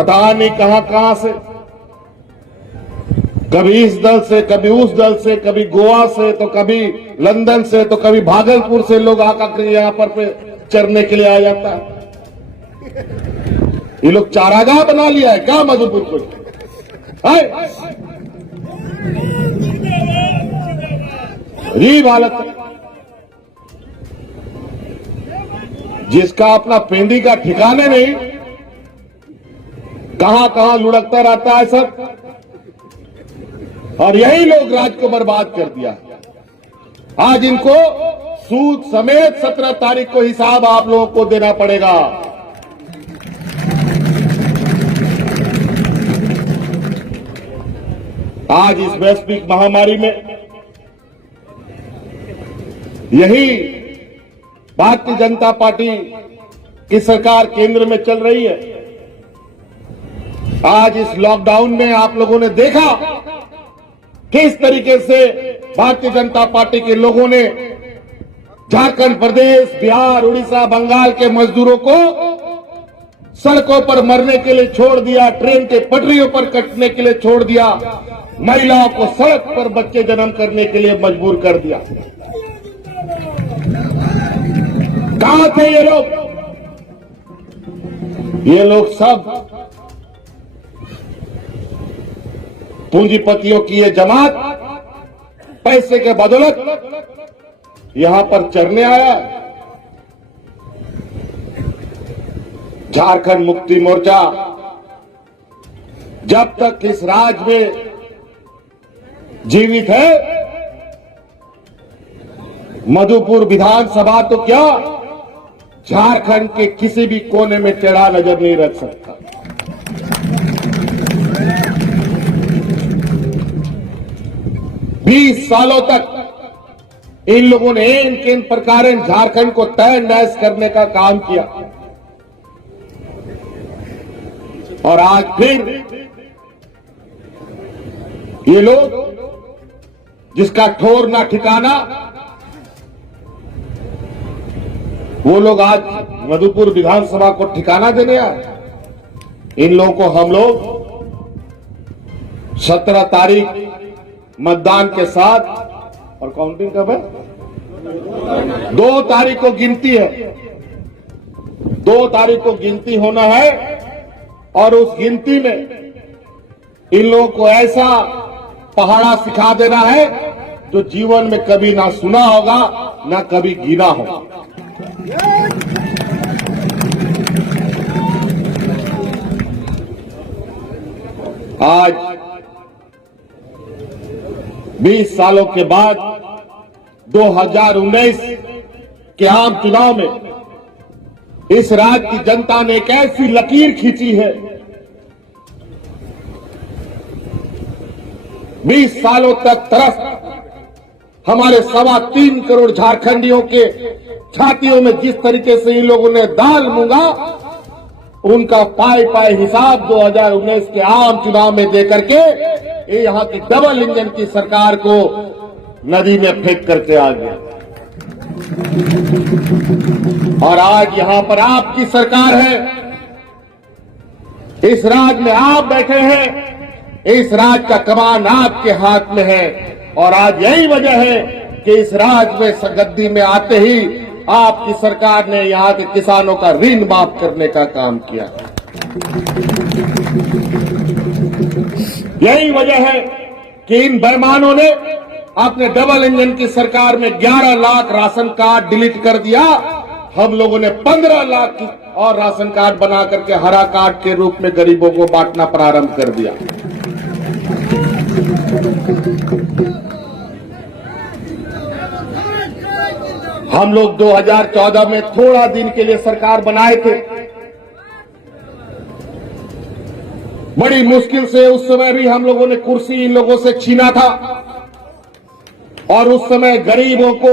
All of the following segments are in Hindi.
पता नहीं कहां कहां से, कभी इस दल से, कभी उस दल से, कभी गोवा से, तो कभी लंदन से, तो कभी भागलपुर से लोग आकर यहां पर पे चरने के लिए आ जाता है। ये लोग चारागाह बना लिया है क्या मधुपुर को? अजीब हालत है। जिसका अपना पेंदी का ठिकाने नहीं, कहां कहां लुढ़कता रहता है सब, और यही लोग राज्य को बर्बाद कर दिया। आज इनको सूद समेत 17 तारीख को हिसाब आप लोगों को देना पड़ेगा। आज इस वैश्विक महामारी में यही भारतीय जनता पार्टी की सरकार केंद्र में चल रही है। आज इस लॉकडाउन में आप लोगों ने देखा किस तरीके से भारतीय जनता पार्टी के लोगों ने झारखंड प्रदेश, बिहार, उड़ीसा, बंगाल के मजदूरों को सड़कों पर मरने के लिए छोड़ दिया, ट्रेन के पटरियों पर कटने के लिए छोड़ दिया, महिलाओं को सड़क पर बच्चे जन्म करने के लिए मजबूर कर दिया। कहां थे ये लोग? ये लोग सब पूंजीपतियों की ये जमात पैसे के बदौलत यहां पर चरने आया। झारखंड मुक्ति मोर्चा जब तक इस राज्य में जीवित है, मधुपुर विधानसभा तो क्या, झारखंड के किसी भी कोने में टेढ़ा नजर नहीं रख सकता। बीस सालों तक इन लोगों ने इन प्रकार झारखंड को तय नैश करने का काम किया, और आज फिर ये लोग जिसका ठोर ना ठिकाना, वो लोग आज मधुपुर विधानसभा को ठिकाना देने आए। इन लोगों को हम लोग 17 तारीख मतदान के साथ, और काउंटिंग कब है? 2 तारीख को गिनती है, 2 तारीख को गिनती होना है, और उस गिनती में इन लोगों को ऐसा पहाड़ा सिखा देना है जो जीवन में कभी ना सुना होगा, ना कभी गिना होगा। आज 20 सालों के बाद 2019 के आम चुनाव में इस राज्य की जनता ने एक ऐसी लकीर खींची है। 20 सालों तक तरस हमारे 3.25 करोड़ झारखंडियों के छातियों में जिस तरीके से इन लोगों ने दाल मूंगा, उनका पाए हिसाब 2019 के आम चुनाव में देकर के ये यहां की डबल इंजन की सरकार को नदी में फेंक करके आ गया। और आज यहां पर आपकी सरकार है, इस राज्य में आप बैठे हैं, इस राज्य का कमान आपके हाथ में है, और आज यही वजह है कि इस राज्य में गद्दी में आते ही आपकी सरकार ने यहां के किसानों का ऋण माफ करने का काम किया। यही वजह है कि इन बेईमानों ने अपने डबल इंजन की सरकार में 11 लाख राशन कार्ड डिलीट कर दिया। हम लोगों ने 15 लाख की और राशन कार्ड बना करके हरा कार्ड के रूप में गरीबों को बांटना प्रारंभ कर दिया। हम लोग 2014 में थोड़ा दिन के लिए सरकार बनाए थे। बड़ी मुश्किल से उस समय भी हम लोगों ने कुर्सी इन लोगों से छीना था, और उस समय गरीबों को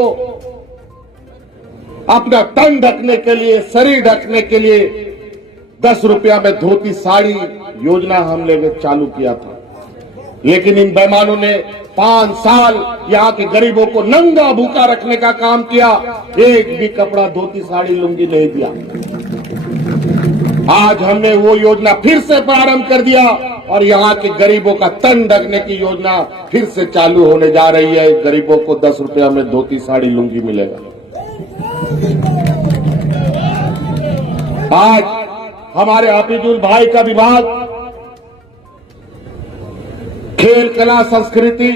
अपना तन ढकने के लिए, शरीर ढकने के लिए 10 रुपया में धोती साड़ी योजना हमने चालू किया था। लेकिन इन बेईमानों ने 5 साल यहाँ के गरीबों को नंगा भूखा रखने का काम किया, एक भी कपड़ा, धोती, साड़ी, लुंगी नहीं दिया। आज हमने वो योजना फिर से प्रारंभ कर दिया और यहाँ के गरीबों का तन ढकने की योजना फिर से चालू होने जा रही है। गरीबों को 10 रुपया में धोती साड़ी लुंगी मिलेगा। आज हमारे हफीजुल भाई का विभाग खेल कला संस्कृति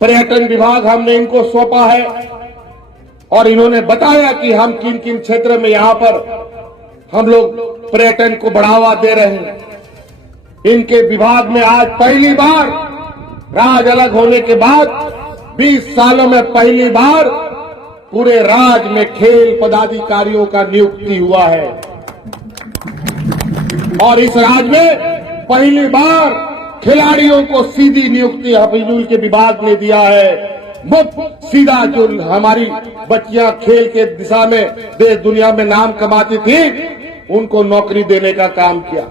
पर्यटन विभाग हमने इनको सौंपा है और इन्होंने बताया कि हम किन किन क्षेत्र में यहां पर हम लोग पर्यटन को बढ़ावा दे रहे हैं। इनके विभाग में आज पहली बार राज्य अलग होने के बाद 20 सालों में पहली बार पूरे राज्य में खेल पदाधिकारियों का नियुक्ति हुआ है और इस राज्य में पहली बार खिलाड़ियों को सीधी नियुक्ति हफीजुल के विभाग ने दिया है। मुफ्त सीधा जो हमारी बच्चियां खेल के दिशा में देश दुनिया में नाम कमाती थी उनको नौकरी देने का काम किया।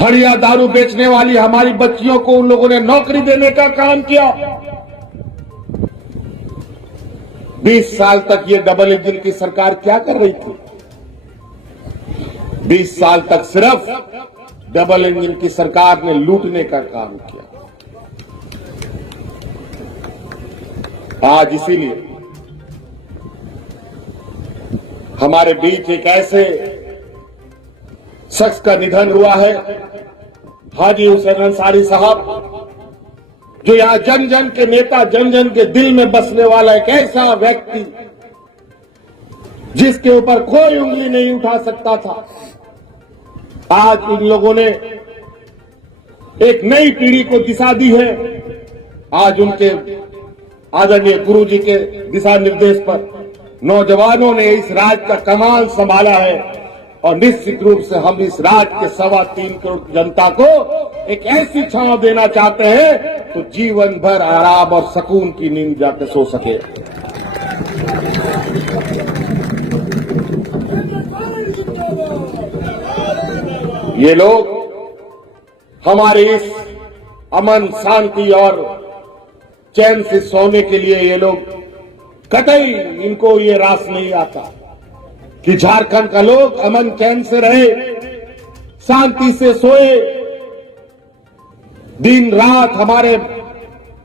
फड़िया दारू बेचने वाली हमारी बच्चियों को उन लोगों ने नौकरी देने का काम किया। 20 साल तक ये डबल इंजन की सरकार क्या कर रही थी? 20 साल तक सिर्फ डबल इंजन की सरकार ने लूटने का काम किया। आज इसीलिए हमारे बीच एक ऐसे शख्स का निधन हुआ है, हाजी हुसैन अंसारी साहब, जो यहां जन जन के नेता, जन जन के दिल में बसने वाला एक ऐसा व्यक्ति जिसके ऊपर कोई उंगली नहीं उठा सकता था। आज इन लोगों ने एक नई पीढ़ी को दिशा दी है। आज उनके आदरणीय गुरु जी के दिशा निर्देश पर नौजवानों ने इस राज्य का कमाल संभाला है और निश्चित रूप से हम इस राज्य के 3.25 करोड़ जनता को एक ऐसी छांव देना चाहते हैं तो जीवन भर आराम और सुकून की नींद जाके सो सके। ये लोग हमारे इस अमन शांति और चैन से सोने के लिए ये लोग कतई इनको ये रास नहीं आता कि झारखंड का लोग अमन चैन से रहे, शांति से सोए। दिन रात हमारे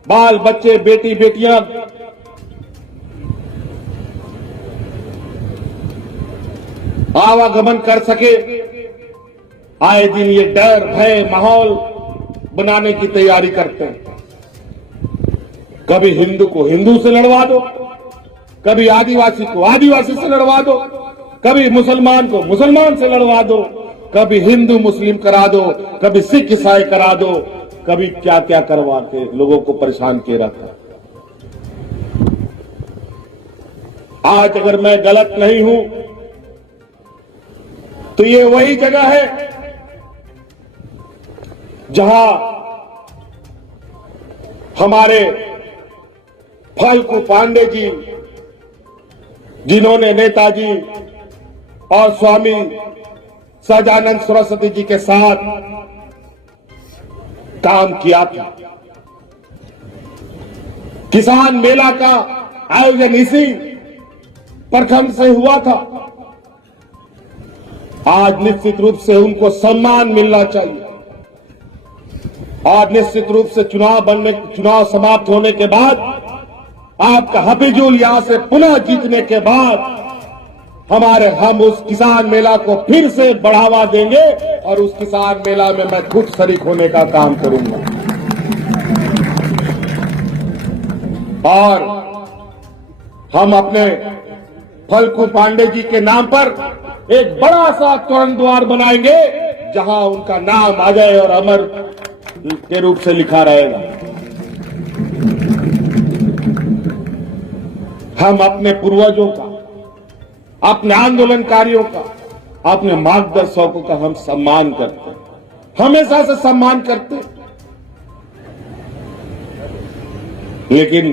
बाल बच्चे, बेटी बेटियां आवागमन कर सके। आए दिन ये डर भय माहौल बनाने की तैयारी करते हैं। कभी हिंदू को हिंदू से लड़वा दो, कभी आदिवासी को आदिवासी से लड़वा दो, कभी मुसलमान को मुसलमान से लड़वा दो, कभी हिंदू मुस्लिम करा दो, कभी सिख ईसाई करा दो, कभी क्या क्या करवा के लोगों को परेशान किया रहता है। आज अगर मैं गलत नहीं हूं तो ये वही जगह है जहां हमारे फल्गु पांडे जी, जिन्होंने नेताजी और स्वामी सहजानंद सरस्वती जी के साथ काम किया था। किसान मेला का आयोजन इसी प्रखंड से हुआ था। आज निश्चित रूप से उनको सम्मान मिलना चाहिए और निश्चित रूप से चुनाव समाप्त होने के बाद आपका हफीजुल यहां से पुनः जीतने के बाद हम उस किसान मेला को फिर से बढ़ावा देंगे और उस किसान मेला में मैं खुद शरीक होने का काम करूंगा। और हम अपने फल्गु पांडे जी के नाम पर एक बड़ा सा तोरण द्वार बनाएंगे जहां उनका नाम अजय और अमर के रूप से लिखा रहेगा। हम अपने पूर्वजों का, अपने आंदोलनकारियों का, अपने मार्गदर्शकों का हम सम्मान करते हैं, हमेशा से सम्मान करते हैं। लेकिन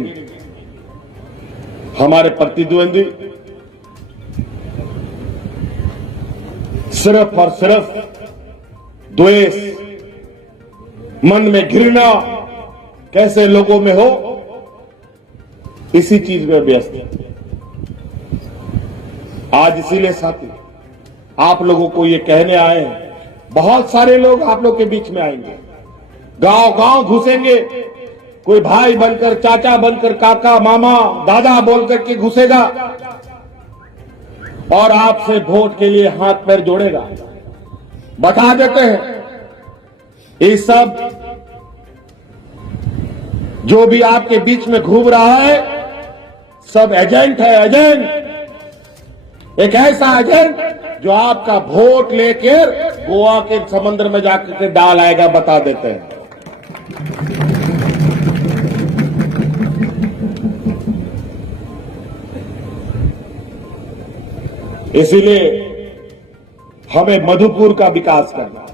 हमारे प्रतिद्वंदी सिर्फ और सिर्फ द्वेष, मन में घृणा कैसे लोगों में हो, इसी चीज में व्यस्त है। आज इसीलिए साथी आप लोगों को ये कहने आए हैं, बहुत सारे लोग आप लोग के बीच में आएंगे, गांव गांव घुसेंगे, कोई भाई बनकर, चाचा बनकर, काका, मामा, दादा बोलकर के घुसेगा और आपसे वोट के लिए हाथ पैर जोड़ेगा। बता देते हैं, ये सब जो भी आपके बीच में घूम रहा है सब एजेंट है, एजेंट। एक ऐसा एजेंट जो आपका वोट लेकर गोवा के समुद्र में जाकर के डाल आएगा, बता देते हैं। इसीलिए हमें मधुपुर का विकास करना है,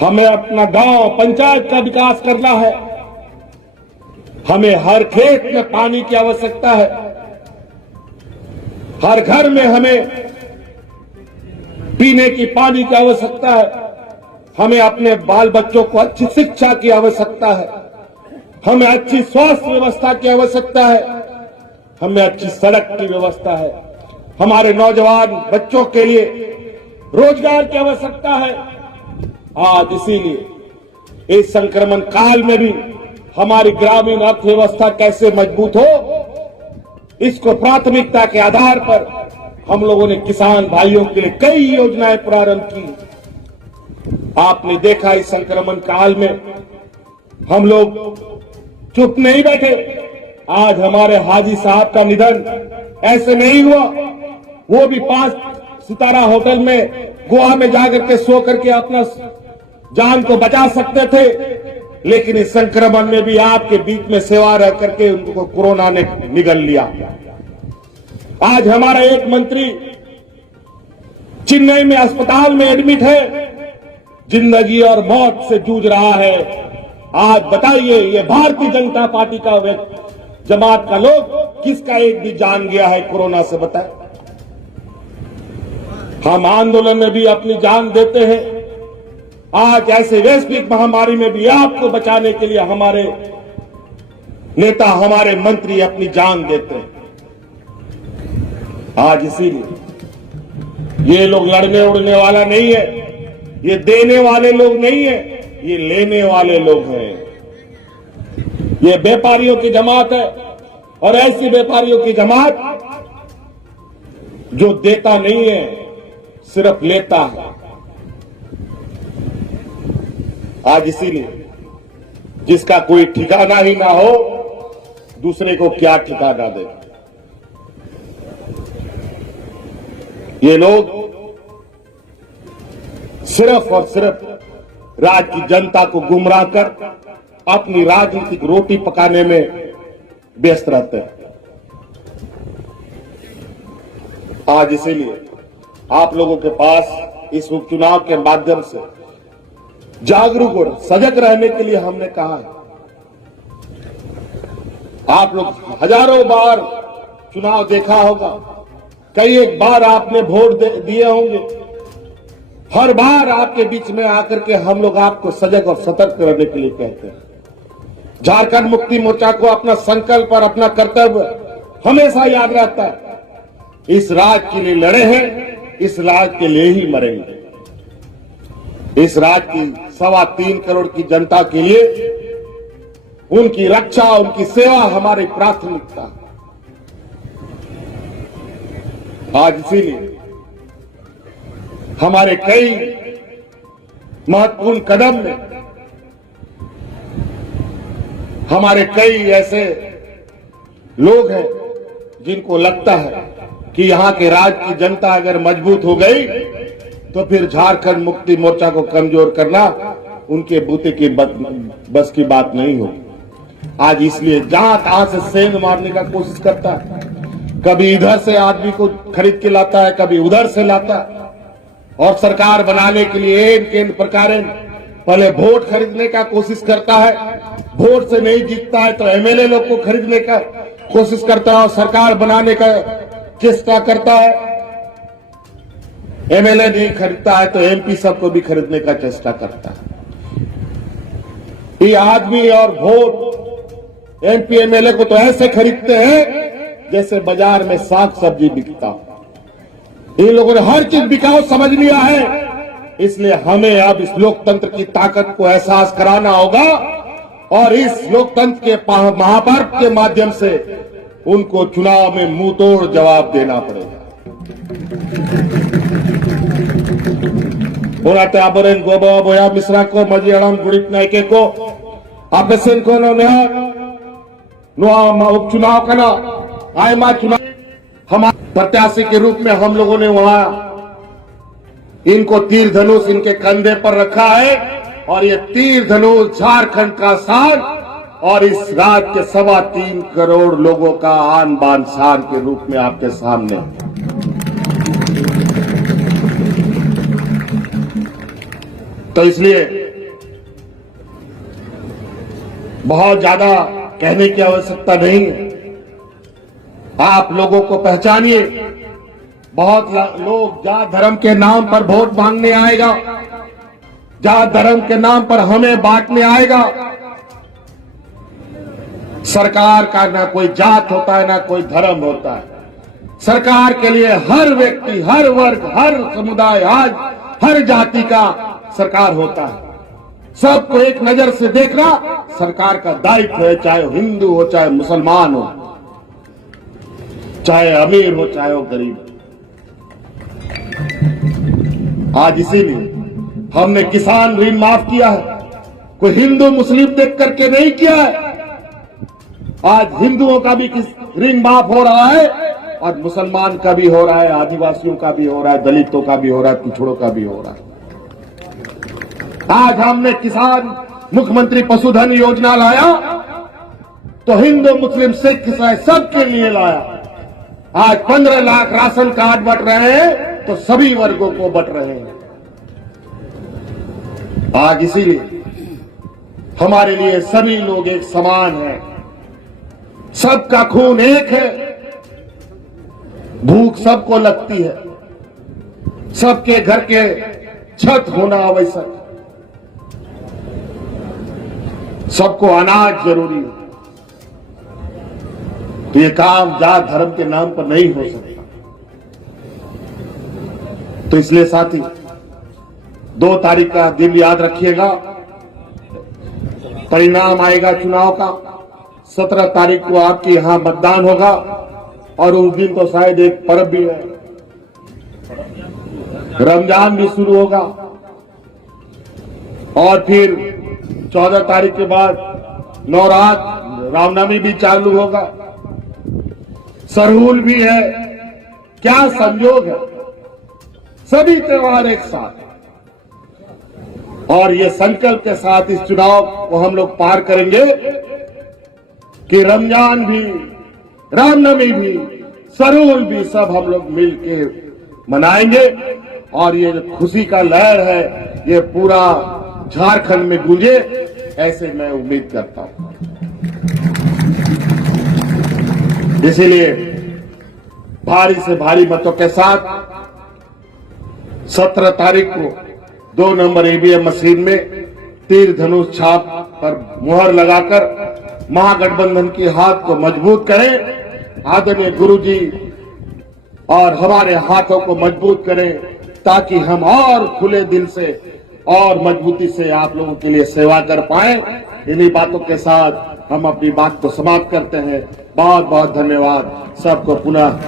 हमें अपना गांव पंचायत का विकास करना है, हमें हर खेत में पानी की आवश्यकता है, हर घर में हमें पीने की पानी की आवश्यकता है, हमें अपने बाल बच्चों को अच्छी शिक्षा की आवश्यकता है, हमें अच्छी स्वास्थ्य व्यवस्था की आवश्यकता है, हमें अच्छी सड़क की व्यवस्था है, हमारे नौजवान बच्चों के लिए रोजगार की आवश्यकता है। आज इसीलिए इस संक्रमण काल में भी हमारी ग्रामीण अर्थव्यवस्था कैसे मजबूत हो, इसको प्राथमिकता के आधार पर हम लोगों ने किसान भाइयों के लिए कई योजनाएं प्रारंभ की। आपने देखा इस संक्रमण काल में हम लोग चुप नहीं बैठे। आज हमारे हाजी साहब का निधन ऐसे नहीं हुआ, वो भी 5 सितारा होटल में गोवा में जाकर के सो करके अपना जान को बचा सकते थे, लेकिन इस संक्रमण में भी आपके बीच में सेवा रह करके उनको कोरोना ने निगल लिया। आज हमारा एक मंत्री चेन्नई में अस्पताल में एडमिट है, जिंदगी और मौत से जूझ रहा है। आज बताइए, ये भारतीय जनता पार्टी का जमात का लोग किसका एक भी जान गया है कोरोना से? बताए। हम आंदोलन में भी अपनी जान देते हैं, आज ऐसे वैश्विक महामारी में भी आपको बचाने के लिए हमारे नेता, हमारे मंत्री अपनी जान देते हैं। आज इसीलिए ये लोग लड़ने उड़ने वाला नहीं है, ये देने वाले लोग नहीं है, ये लेने वाले लोग हैं। ये व्यापारियों की जमात है, और ऐसी व्यापारियों की जमात जो देता नहीं है, सिर्फ लेता है। आज इसीलिए जिसका कोई ठिकाना ही ना हो, दूसरे को क्या ठिकाना दे। ये लोग सिर्फ और सिर्फ राज्य की जनता को गुमराह कर अपनी राजनीतिक रोटी पकाने में व्यस्त रहते हैं। आज इसीलिए आप लोगों के पास इस उपचुनाव के माध्यम से जागरूक और सजग रहने के लिए हमने कहा है। आप लोग हजारों बार चुनाव देखा होगा, कई एक बार आपने वोट दिए होंगे, हर बार आपके बीच में आकर के हम लोग आपको सजग और सतर्क रहने के लिए कहते हैं। झारखंड मुक्ति मोर्चा को अपना संकल्प और अपना कर्तव्य हमेशा याद रहता है। इस राज्य के लिए लड़े हैं, इस राज्य के लिए ही मरेंगे। इस राज्य की 3.25 करोड़ की जनता के लिए उनकी रक्षा, उनकी सेवा हमारी प्राथमिकता। आज इसीलिए हमारे कई महत्वपूर्ण कदम में हमारे कई ऐसे लोग हैं जिनको लगता है कि यहां के राज्य की जनता अगर मजबूत हो गई तो फिर झारखंड मुक्ति मोर्चा को कमजोर करना उनके बूते की बस की बात नहीं होगी। आज इसलिए जहां तहां से सेंध मारने का कोशिश करता है, कभी इधर से आदमी को खरीद के लाता है, कभी उधर से लाता है, और सरकार बनाने के लिए केंद्र प्रकार पहले वोट खरीदने का कोशिश करता है, वोट से नहीं जीतता है तो एमएलए लोग को खरीदने का कोशिश करता है और सरकार बनाने का चेष्टा करता है। एमएलए नहीं खरीदता है तो एमपी सबको भी खरीदने का चेष्टा करता है। ये आदमी और वोट एमपी एमएलए को तो ऐसे खरीदते हैं जैसे बाजार में साग सब्जी बिकता हो। इन लोगों ने हर चीज बिकाऊ समझ लिया है। इसलिए हमें अब इस लोकतंत्र की ताकत को एहसास कराना होगा और इस लोकतंत्र के महापर्व के माध्यम से उनको चुनाव में मुंह तोड़ जवाब देना पड़ेगा। बोलाते आबरेन गोबा बोया मिश्रा को मजियाराम गुड़ित नायके को आपेसेन को उपचुनाव का ना आयमा चुनाव हमारे प्रत्याशी के रूप में हम लोगों ने वहां इनको तीर धनुष इनके कंधे पर रखा है और ये तीर धनुष झारखंड का शान और इस राज्य के 3.25 करोड़ लोगों का आन बान शान के रूप में आपके सामने। तो इसलिए बहुत ज्यादा कहने की आवश्यकता नहीं है। आप लोगों को पहचानिए। बहुत लोग जात धर्म के नाम पर वोट मांगने आएगा, जात धर्म के नाम पर हमें बांटने आएगा। सरकार का ना कोई जात होता है ना कोई धर्म होता है। सरकार के लिए हर व्यक्ति, हर वर्ग, हर समुदाय, आज हर जाति का सरकार होता है। सबको एक नजर से देखना सरकार का दायित्व है, चाहे हिंदू हो, चाहे मुसलमान हो, चाहे अमीर हो, चाहे वो गरीब हो। आज इसीलिए हमने किसान ऋण माफ किया है। कोई हिंदू मुस्लिम देख करके नहीं किया है। आज हिंदुओं का भी ऋण माफ हो रहा है और मुसलमान का भी हो रहा है, आदिवासियों का भी हो रहा है, दलितों का भी हो रहा है, पिछड़ों का भी हो रहा है। आज हमने किसान मुख्यमंत्री पशुधन योजना लाया तो हिंदू मुस्लिम सिख ईसाई सबके लिए लाया। आज 15 लाख राशन कार्ड बंट रहे हैं तो सभी वर्गों को बंट रहे हैं। आज इसीलिए हमारे लिए सभी लोग एक समान हैं, सबका खून एक है, भूख सबको लगती है, सबके घर के छत होना आवश्यक, सबको अनाज जरूरी है। तो ये काम जात धर्म के नाम पर नहीं हो सकता। तो इसलिए साथी 2 तारीख का दिन याद रखिएगा। परिणाम आएगा चुनाव का। 17 तारीख को आपके यहां मतदान होगा और उस दिन तो शायद एक पर्व भी है, रमजान भी शुरू होगा और फिर 14 तारीख के बाद नवरात रामनवमी भी चालू होगा, सरहुल भी है। क्या संयोग है, सभी त्योहार एक साथ और ये संकल्प के साथ इस चुनाव को हम लोग पार करेंगे कि रमजान भी, रामनवमी भी, सरहुल भी सब हम लोग मिलके मनाएंगे और ये खुशी का लहर है ये पूरा झारखंड में गूंजे, ऐसे मैं उम्मीद करता हूं। इसीलिए भारी से भारी मतों के साथ 17 तारीख को 2 नंबर ईवीएम मशीन में तीर धनुष छाप पर मुहर लगाकर महागठबंधन की हाथ को मजबूत करें। आदरणीय गुरुजी और हमारे हाथों को मजबूत करें ताकि हम और खुले दिल से और मजबूती से आप लोगों के लिए सेवा कर पाए। इन्हीं बातों के साथ हम अपनी बात को समाप्त करते हैं। बहुत बहुत धन्यवाद सबको पुनः।